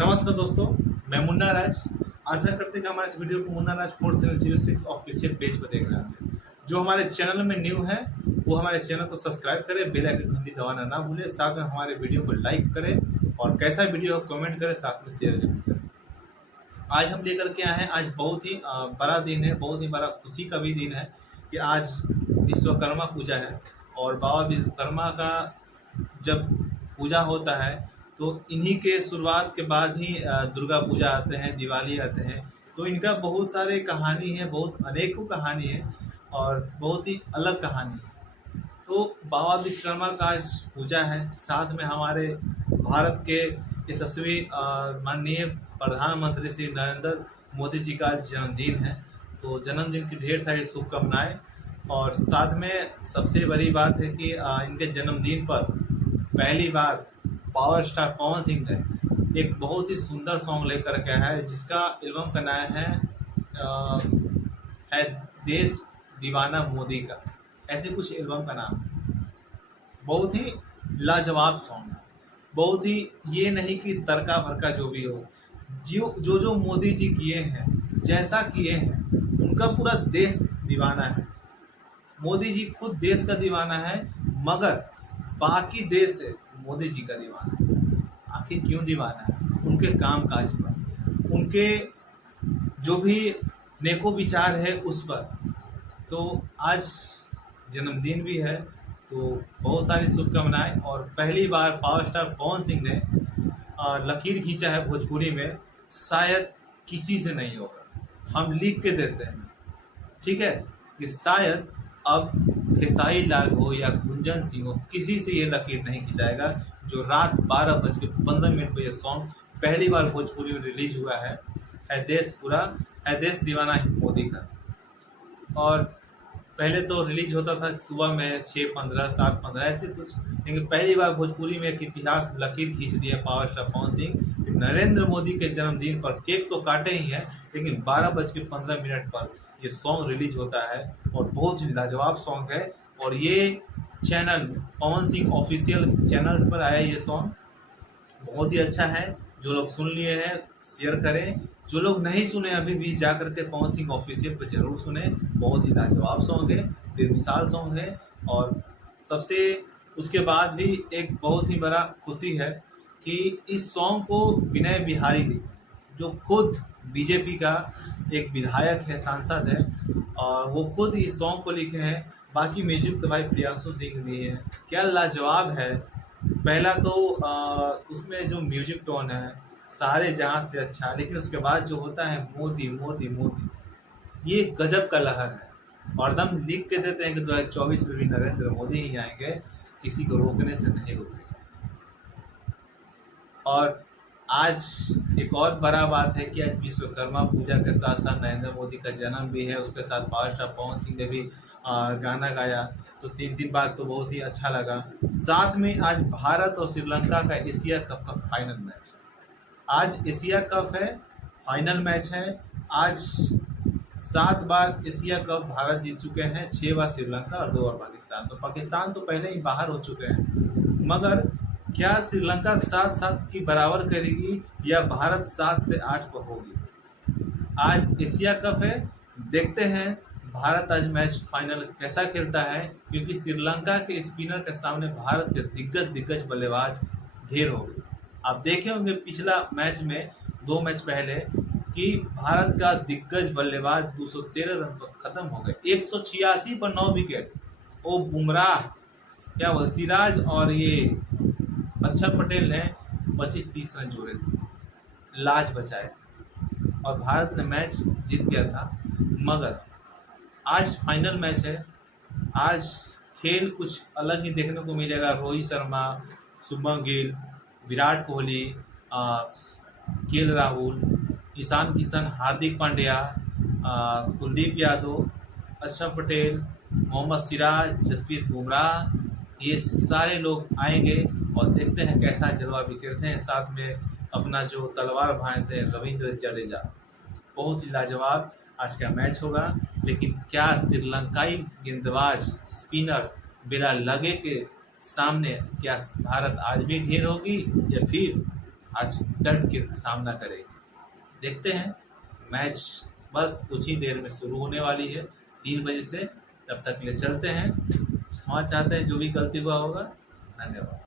नमस्कार दोस्तों, मैं मुन्ना राज। आशा करते हैं कि हमारे इस वीडियो को मुन्ना राज 4706 ऑफिशियल पेज पर देख रहे हैं। जो हमारे चैनल में न्यू है वो हमारे चैनल को सब्सक्राइब करें, बेल आइकन घंटी दबाना ना भूलें, साथ में हमारे वीडियो को लाइक करें और कैसा वीडियो हो कमेंट करें, साथ में शेयर जरूर करें। आज हम लेकर के आए हैं, आज बहुत ही बड़ा दिन है, बहुत ही बड़ा खुशी का भी दिन है कि आज विश्वकर्मा पूजा है। और बाबा विश्वकर्मा का जब पूजा होता है तो इन्हीं के शुरुआत के बाद ही दुर्गा पूजा आते हैं, दिवाली आते हैं। तो इनका बहुत सारे कहानी है, बहुत अनेकों कहानी है और बहुत ही अलग कहानी है। तो बाबा विश्वकर्मा का आज पूजा है, साथ में हमारे भारत के यशस्वी माननीय प्रधानमंत्री श्री नरेंद्र मोदी जी का जन्मदिन है। तो जन्मदिन की ढेर सारी शुभकामनाएं। और साथ में सबसे बड़ी बात है कि इनके जन्मदिन पर पहली बार पावर स्टार पवन सिंह ने एक बहुत ही सुंदर सॉन्ग लेकर के आया है, जिसका एल्बम का नाम है देश दीवाना मोदी का, ऐसे कुछ एल्बम का नाम है। बहुत ही लाजवाब सॉन्ग है, बहुत ही ये नहीं कि तड़का भड़का जो भी हो, जो मोदी जी किए हैं, जैसा किए हैं, उनका पूरा देश दीवाना है। मोदी जी खुद देश का दीवाना है, मगर बाकी देश से मोदी जी का दीवाना है। आखिर क्यों दीवाना है? उनके काम काज पर, उनके जो भी नेको विचार है उस पर। तो आज जन्मदिन भी है, तो बहुत सारी शुभकामनाएं। और पहली बार पावर स्टार पवन सिंह ने लकीर खींचा है भोजपुरी में, शायद किसी से नहीं होगा। हम लिख के देते हैं, ठीक है, कि शायद अब खेसारी लाल हो या गुंजन सिंह हो, किसी से ये लकीर नहीं खिंचाएगा। जो रात 12:15 पर यह सॉन्ग पहली बार भोजपुरी में रिलीज हुआ है देश दीवाना मोदी का। और पहले तो रिलीज होता था सुबह में 6:15, 7:15 ऐसे कुछ, लेकिन पहली बार भोजपुरी में एक इतिहास लकीर खींच दिया पावर स्टार पवन सिंह। नरेंद्र मोदी के जन्मदिन पर केक तो काटे ही हैं, लेकिन 12:15 पर ये सॉन्ग रिलीज होता है और बहुत ही लाजवाब सॉन्ग है। और ये channel Pawan Singh official channel पर आया ये सॉन्ग, बहुत ही अच्छा है। जो लोग सुन लिए हैं शेयर करें, जो लोग नहीं सुने अभी भी जा करके पवन सिंह ऑफिशियल पर जरूर सुने। बहुत ही लाजवाब सॉन्ग है, बेमिसाल सॉन्ग है। और सबसे उसके बाद भी एक बहुत ही बड़ा खुशी है कि इस सॉन्ग को विनय बिहारी लिखे, जो खुद बीजेपी का एक विधायक है, सांसद है, और वो खुद इस सॉन्ग को लिखे हैं। बाकी म्यूजिक तो भाई प्रियांशु सिंह दिए हैं, क्या लाजवाब है। पहला तो उसमें जो म्यूजिक टोन है सारे जहां से अच्छा, लेकिन उसके बाद जो होता है मोदी मोदी मोदी, ये गजब का लहर है। और दम लिख के देते हैं कि 2024 में भी नरेंद्र मोदी ही आएंगे, किसी को रोकने से नहीं रोकेंगे। और आज एक और बड़ा बात है कि आज विश्वकर्मा पूजा के साथ साथ नरेंद्र मोदी का जन्म भी है, उसके साथ पावर स्टार पवन सिंह ने भी गाना गाया। तो तीन बात तो बहुत ही अच्छा लगा। साथ में आज भारत और श्रीलंका का एशिया कप का फाइनल मैच है। आज एशिया कप है, फाइनल मैच है। आज 7 बार एशिया कप भारत जीत चुके हैं, 6 बार श्रीलंका और 2 बार पाकिस्तान। तो पाकिस्तान तो पहले ही बाहर हो चुके हैं, मगर क्या श्रीलंका 7-7 की बराबर करेगी या भारत 7 से 8 पर होगी? आज एशिया कप है, देखते हैं भारत आज मैच फाइनल कैसा खेलता है, क्योंकि श्रीलंका के स्पिनर के सामने भारत के दिग्गज बल्लेबाज ढेर हो गए। आप देखे होंगे पिछला मैच में 2 मैच पहले कि भारत का दिग्गज बल्लेबाज 213 रन पर खत्म हो गए, 186 पर 9 विकेट। ओ बुमराह, क्या सिराज और ये अक्षर पटेल ने 25-30 रन जोड़े थे, लाज बचाए थे और भारत ने मैच जीत गया था। मगर आज फाइनल मैच है, आज खेल कुछ अलग ही देखने को मिलेगा। रोहित शर्मा, शुभमन गिल, विराट कोहली, केएल राहुल, ईशान किशन, हार्दिक पांड्या, कुलदीप यादव, अक्षर पटेल, मोहम्मद सिराज, जसप्रीत बुमराह, ये सारे लोग आएंगे और देखते हैं कैसा जलवा बिखेरते हैं। साथ में अपना जो तलवार भांजते हैं रविंद्र जडेजा, बहुत ही लाजवाब आज का मैच होगा। लेकिन क्या श्रीलंकाई गेंदबाज स्पिनर बिना लगे के सामने क्या भारत आज भी ढेर होगी या फिर आज डट के सामना करेगी। देखते हैं, मैच बस कुछ ही देर में शुरू होने वाली है 3 बजे से। तब तक ले चलते हैं, क्षमा चाहते हैं जो भी गलती हुआ होगा। धन्यवाद।